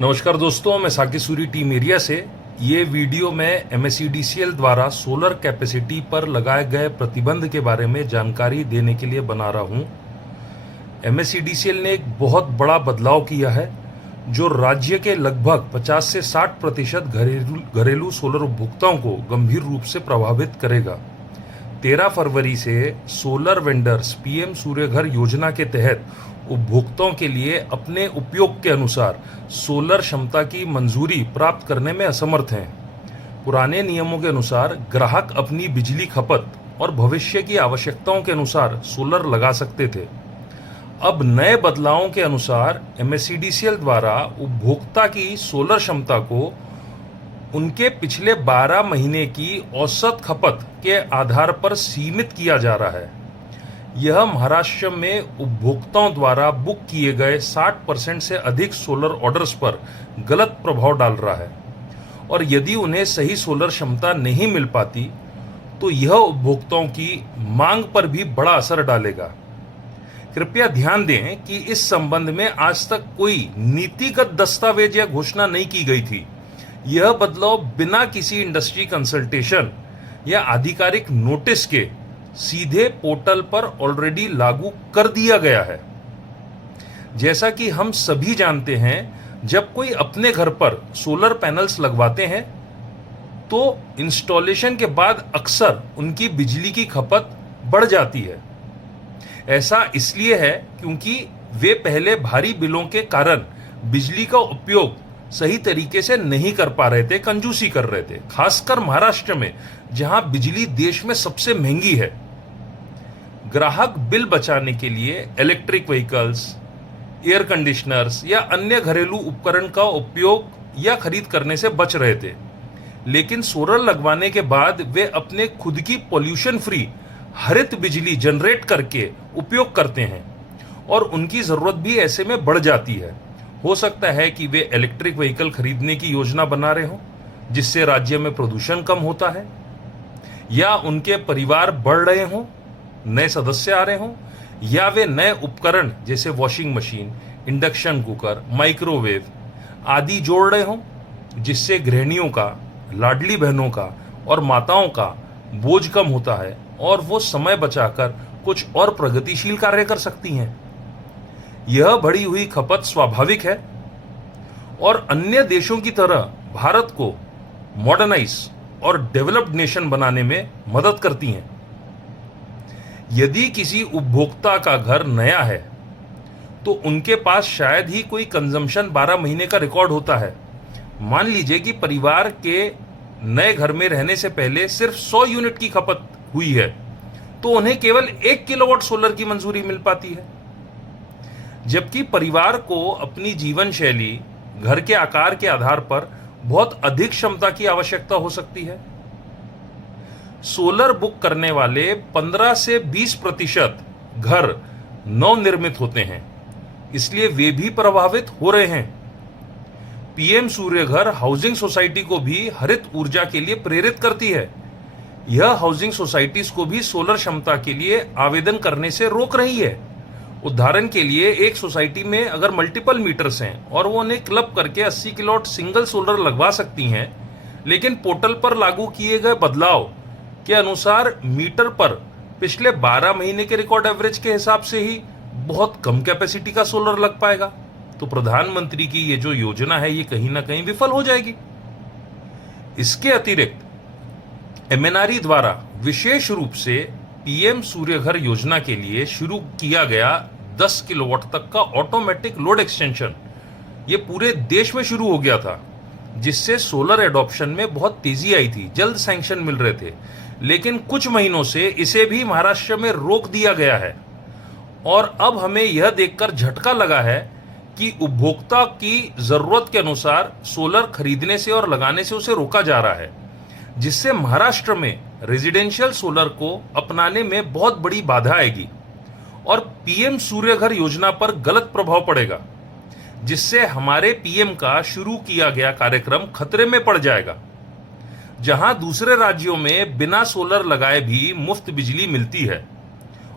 नमस्कार दोस्तों, मैं साकिब सूरी टीम एरिया से। ये वीडियो मैं MSEDCL द्वारा सोलर कैपेसिटी पर लगाए गए प्रतिबंध के बारे में जानकारी देने के लिए बना रहा हूं। MSEDCL ने एक बहुत बड़ा बदलाव किया है जो राज्य के लगभग 50 से 60% घरेलू सोलर उपभोक्ताओं को गंभीर रूप से प्रभावित करेगा। 13 फरवरी से सोलर वेंडर्स PM सूर्यघर योजना के तहत उपभोक्ताओं के लिए अपने उपयोग के अनुसार सोलर क्षमता की मंजूरी प्राप्त करने में असमर्थ हैं। पुराने नियमों के अनुसार ग्राहक अपनी बिजली खपत और भविष्य की आवश्यकताओं के अनुसार सोलर लगा सकते थे। अब नए बदलावों के अनुसार MSEDCL द्वारा उपभोक्ता की सोलर क्षमता को उनके पिछले 12 महीने की औसत खपत के आधार पर सीमित किया जा रहा है। यह महाराष्ट्र में उपभोक्ताओं द्वारा बुक किए गए 60% से अधिक सोलर ऑर्डर्स पर गलत प्रभाव डाल रहा है और यदि उन्हें सही सोलर क्षमता नहीं मिल पाती तो यह उपभोक्ताओं की मांग पर भी बड़ा असर डालेगा। कृपया ध्यान दें कि इस संबंध में आज तक कोई नीतिगत दस्तावेज या घोषणा नहीं की गई थी। यह बदलाव बिना किसी इंडस्ट्री कंसल्टेशन या आधिकारिक नोटिस के सीधे पोर्टल पर ऑलरेडी लागू कर दिया गया है। जैसा कि हम सभी जानते हैं, जब कोई अपने घर पर सोलर पैनल्स लगवाते हैं तो इंस्टॉलेशन के बाद अक्सर उनकी बिजली की खपत बढ़ जाती है। ऐसा इसलिए है क्योंकि वे पहले भारी बिलों के कारण बिजली का उपयोग सही तरीके से नहीं कर पा रहे थे, कंजूसी कर रहे थे, खासकर महाराष्ट्र में जहां बिजली देश में सबसे महंगी है। ग्राहक बिल बचाने के लिए इलेक्ट्रिक व्हीकल्स, एयर कंडीशनर्स या अन्य घरेलू उपकरण का उपयोग या खरीद करने से बच रहे थे, लेकिन सोलर लगवाने के बाद वे अपने खुद की पॉल्यूशन फ्री हरित बिजली जनरेट करके उपयोग करते हैं और उनकी जरूरत भी ऐसे में बढ़ जाती है। हो सकता है कि वे इलेक्ट्रिक व्हीकल खरीदने की योजना बना रहे हो जिससे राज्य में प्रदूषण कम होता है, या उनके परिवार बढ़ रहे हों, नए सदस्य आ रहे हों, या वे नए उपकरण जैसे washing machine, induction cooker, microwave आदि जोड़ रहे हों जिससे गृहिणियों का, लाडली बहनों का और माताओं का बोझ कम होता है और वो समय बचाकर कुछ और प्रगतिशील कार्य कर सकती हैं। यह बढ़ी हुई खपत स्वाभाविक है और अन्य देशों की तरह भारत को मॉडर्नाइज और डेवलप्ड नेशन बनाने में मदद करती हैं। यदि किसी उपभोक्ता का घर नया है तो उनके पास शायद ही कोई कंजम्पशन 12 महीने का रिकॉर्ड होता है। मान लीजिए कि परिवार के नए घर में रहने से पहले सिर्फ 100 यूनिट की खपत हुई है तो उन्हें केवल 1 किलोवाट सोलर की मंजूरी मिल पाती है, जबकि परिवार को अपनी जीवन शैली, घर के आकार के आधार पर बहुत अधिक क्षमता की आवश्यकता हो सकती है। सोलर बुक करने वाले 15 से 20% घर नवनिर्मित होते हैं, इसलिए वे भी प्रभावित हो रहे हैं। PM सूर्यघर हाउसिंग सोसाइटी को भी हरित ऊर्जा के लिए प्रेरित करती है। यह हाउसिंग सोसाइटीज को भी सोलर क्षमता के लिए आवेदन करने से रोक रही है। उदाहरण के लिए, एक सोसाइटी में अगर मल्टीपल मीटर्स हैं और वो उन्हें क्लब करके 80 किलोवाट सिंगल सोलर लगवा सकती हैं, लेकिन पोर्टल पर लागू किए गए बदलाव के अनुसार मीटर पर पिछले 12 महीने के रिकॉर्ड एवरेज के हिसाब से ही बहुत कम कैपेसिटी का सोलर लग पाएगा, तो प्रधानमंत्री की ये जो योजना है ये कहीं ना कहीं विफल हो जाएगी। इसके अतिरिक्त MNRE द्वारा विशेष रूप से PM सूर्यघर योजना के लिए शुरू किया गया 10 किलोवाट तक का ऑटोमेटिक लोड एक्सटेंशन ये पूरे देश में शुरू हो गया था, जिससे सोलर एडॉप्शन में बहुत तेजी आई थी, जल्द सैंक्शन मिल रहे थे। लेकिन कुछ महीनों से इसे भी महाराष्ट्र में रोक दिया गया है और अब हमें यह देखकर झटका लगा है कि उपभोक्ता की जरूरत के अनुसार सोलर खरीदने से और लगाने से उसे रोका जा रहा है, जिससे महाराष्ट्र में रेजिडेंशियल सोलर को अपनाने में बहुत बड़ी बाधा आएगी और PM सूर्यघर योजना पर गलत प्रभाव पड़ेगा, जिससे हमारे PM का शुरू किया गया कार्यक्रम खतरे में पड़ जाएगा। जहां दूसरे राज्यों में बिना सोलर लगाए भी मुफ्त बिजली मिलती है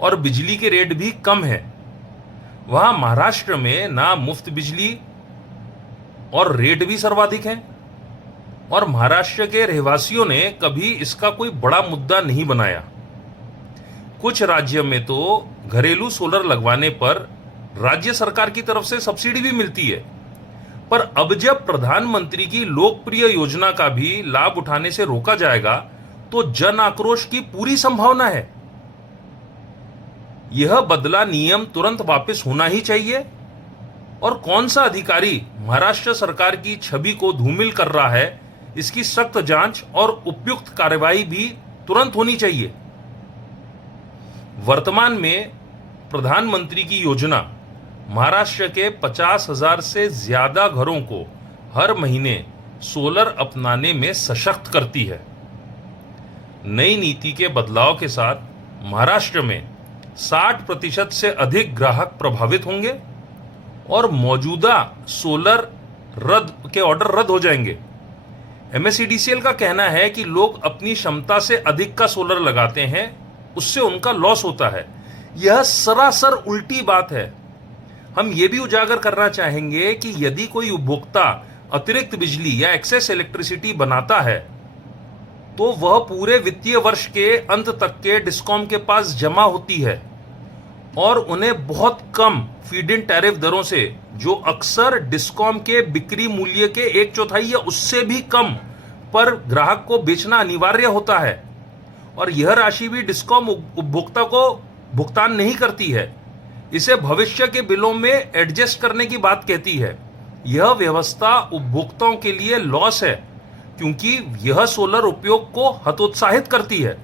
और बिजली के रेट भी कम है, वहां महाराष्ट्र में ना मुफ्त बिजली और रेट भी सर्वाधिक हैं। और महाराष्ट्र के रहवासियों ने कभी इसका कोई बड़ा मुद्दा नहीं बनाया। कुछ राज्य में तो घरेलू सोलर लगवाने पर राज्य सरकार की तरफ से सब्सिडी भी मिलती है। पर अब जब प्रधानमंत्री की लोकप्रिय योजना का भी लाभ उठाने से रोका जाएगा तो जन आक्रोश की पूरी संभावना है। यह बदला नियम तुरंत वापस होना ही चाहिए। और कौन सा अधिकारी महाराष्ट्र सरकार की छवि को धूमिल कर रहा है, इसकी सख्त जांच और उपयुक्त कार्रवाई भी तुरंत होनी चाहिए। वर्तमान में प्रधानमंत्री की योजना महाराष्ट्र के 50,000 से ज्यादा घरों को हर महीने सोलर अपनाने में सशक्त करती है। नई नीति के बदलाव के साथ महाराष्ट्र में 60% से अधिक ग्राहक प्रभावित होंगे और मौजूदा सोलर के ऑर्डर रद्द हो जाएंगे। एमएसईडीसीएल का कहना है कि लोग अपनी क्षमता से अधिक का सोलर लगाते हैं, उससे उनका लॉस होता है। यह सरासर उल्टी बात है। हम यह भी उजागर करना चाहेंगे कि यदि कोई उपभोक्ता अतिरिक्त बिजली या एक्सेस इलेक्ट्रिसिटी बनाता है तो वह पूरे वित्तीय वर्ष के अंत तक के डिस्कॉम के पास जमा होती है और उन्हें बहुत कम फीड इन टैरिफ दरों से, जो अक्सर डिस्कॉम के बिक्री मूल्य के 1/4 या उससे भी कम पर ग्राहक को बेचना अनिवार्य होता है। और यह राशि भी डिस्कॉम उपभोक्ता को भुगतान नहीं करती है, इसे भविष्य के बिलों में एडजस्ट करने की बात कहती है। यह व्यवस्था उपभोक्ताओं के लिए लॉस है क्योंकि यह सोलर उपयोग को हतोत्साहित करती है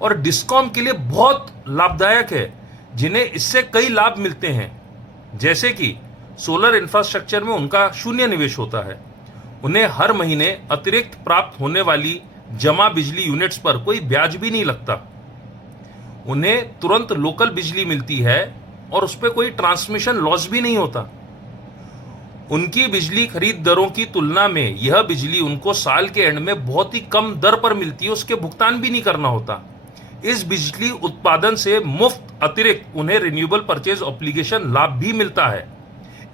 और डिस्कॉम के लिए बहुत लाभदायक है, जिन्हें इससे कई लाभ मिलते हैं, जैसे कि सोलर इंफ्रास्ट्रक्चर में उनका शून्य निवेश होता है, उन्हें हर महीने अतिरिक्त प्राप्त होने वाली जमा बिजली यूनिट्स पर कोई ब्याज भी नहीं लगता, उन्हें तुरंत लोकल बिजली मिलती है और उस पर कोई ट्रांसमिशन लॉस भी नहीं होता। उनकी बिजली खरीद दरों की तुलना में यह बिजली उनको साल के एंड में बहुत ही कम दर पर मिलती है, उसके भुगतान भी नहीं करना होता। इस बिजली उत्पादन से मुफ्त अतिरिक्त उन्हें रिन्यूएबल परचेज ऑब्लिगेशन लाभ भी मिलता है।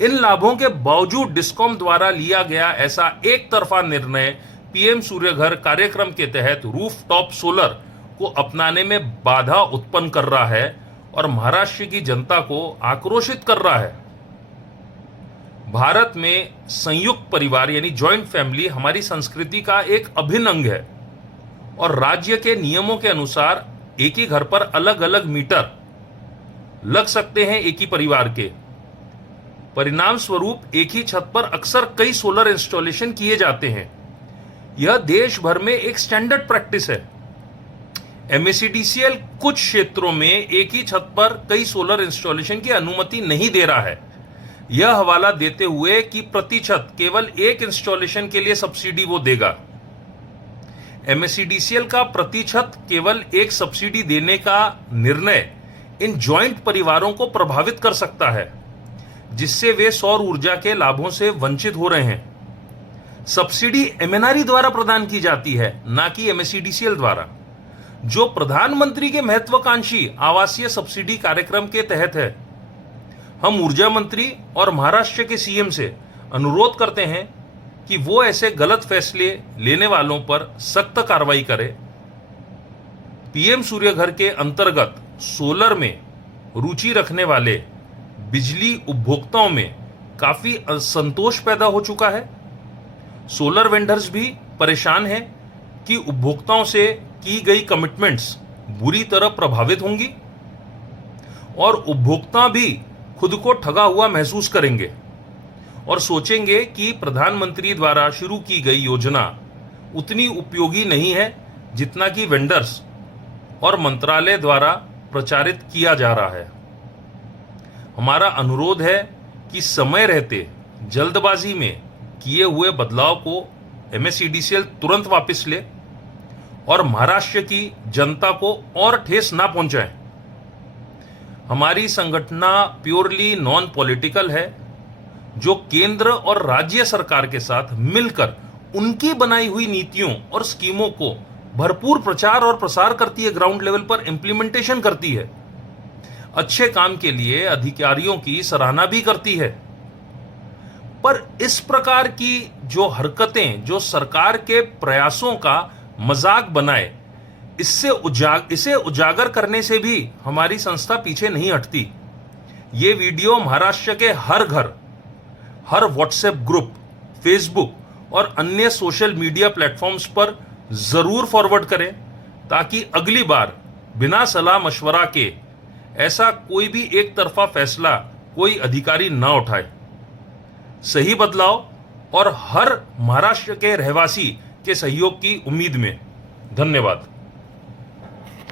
इन लाभों के बावजूद डिस्कॉम द्वारा लिया गया ऐसा एक तरफा निर्णय पीएम सूर्य घर कार्यक्रम के तहत रूफटॉप सोलर को अपनाने में बाधा उत्पन्न कर रहा है और महाराष्ट्र की जनता को आक्रोशित कर रहा है। भारत में संयुक्त परिवार यानी जॉइंट फैमिली हमारी संस्कृति का एक अभिन्न अंग है और राज्य के नियमों के अनुसार एक ही घर पर अलग अलग मीटर लग सकते हैं एक ही परिवार के। परिणाम स्वरूप एक ही छत पर अक्सर कई सोलर इंस्टॉलेशन किए जाते हैं। यह देश भर में एक स्टैंडर्ड प्रैक्टिस है। एमएसईडीसीएल कुछ क्षेत्रों में एक ही छत पर कई सोलर इंस्टॉलेशन की अनुमति नहीं दे रहा है, यह हवाला देते हुए कि प्रति छत केवल एक इंस्टॉलेशन के लिए सब्सिडी वो देगा। एमएसईडीसीएल का प्रति छत केवल एक सब्सिडी देने का निर्णय इन जॉइंट परिवारों को प्रभावित कर सकता है, जिससे वे सौर ऊर्जा के लाभों से वंचित हो रहे हैं। सब्सिडी एमएनआरई द्वारा प्रदान की जाती है, ना कि एमएसईडीसीएल द्वारा, जो प्रधानमंत्री के महत्वाकांक्षी आवासीय सब्सिडी कार्यक्रम के तहत है। हम ऊर्जा मंत्री और महाराष्ट्र के सीएम से अनुरोध करते हैं कि वो ऐसे गलत फैसले लेने वालों पर सख्त कार्रवाई करे। पीएम सूर्य घर के अंतर्गत सोलर में रुचि रखने वाले बिजली उपभोक्ताओं में काफी असंतोष पैदा हो चुका है। सोलर वेंडर्स भी परेशान हैं कि उपभोक्ताओं से की गई कमिटमेंट्स बुरी तरह प्रभावित होंगी और उपभोक्ता भी खुद को ठगा हुआ महसूस करेंगे और सोचेंगे कि प्रधानमंत्री द्वारा शुरू की गई योजना उतनी उपयोगी नहीं है जितना कि वेंडर्स और मंत्रालय द्वारा प्रचारित किया जा रहा है। हमारा अनुरोध है कि समय रहते जल्दबाजी में किए हुए बदलाव को एमएसईडीसीएल तुरंत वापस ले और महाराष्ट्र की जनता को और ठेस ना पहुंचाए। हमारी संगठना प्योरली नॉन पॉलिटिकल है, जो केंद्र और राज्य सरकार के साथ मिलकर उनकी बनाई हुई नीतियों और स्कीमों को भरपूर प्रचार और प्रसार करती है, ग्राउंड लेवल पर इंप्लीमेंटेशन करती है, अच्छे काम के लिए अधिकारियों की सराहना भी करती है। पर इस प्रकार की जो हरकतें जो सरकार के प्रयासों का मजाक बनाए, इसे उजागर करने से भी हमारी संस्था पीछे नहीं हटती। ये वीडियो महाराष्ट्र के हर घर, हर व्हाट्सएप ग्रुप, फेसबुक और अन्य सोशल मीडिया प्लेटफॉर्म्स पर जरूर फॉरवर्ड करें, ताकि अगली बार बिना सलाह मशवरा के ऐसा कोई भी एक तरफा फैसला कोई अधिकारी ना उठाए। सही बदलाव और हर महाराष्ट्र के रहवासी के सहयोग की उम्मीद में धन्यवाद।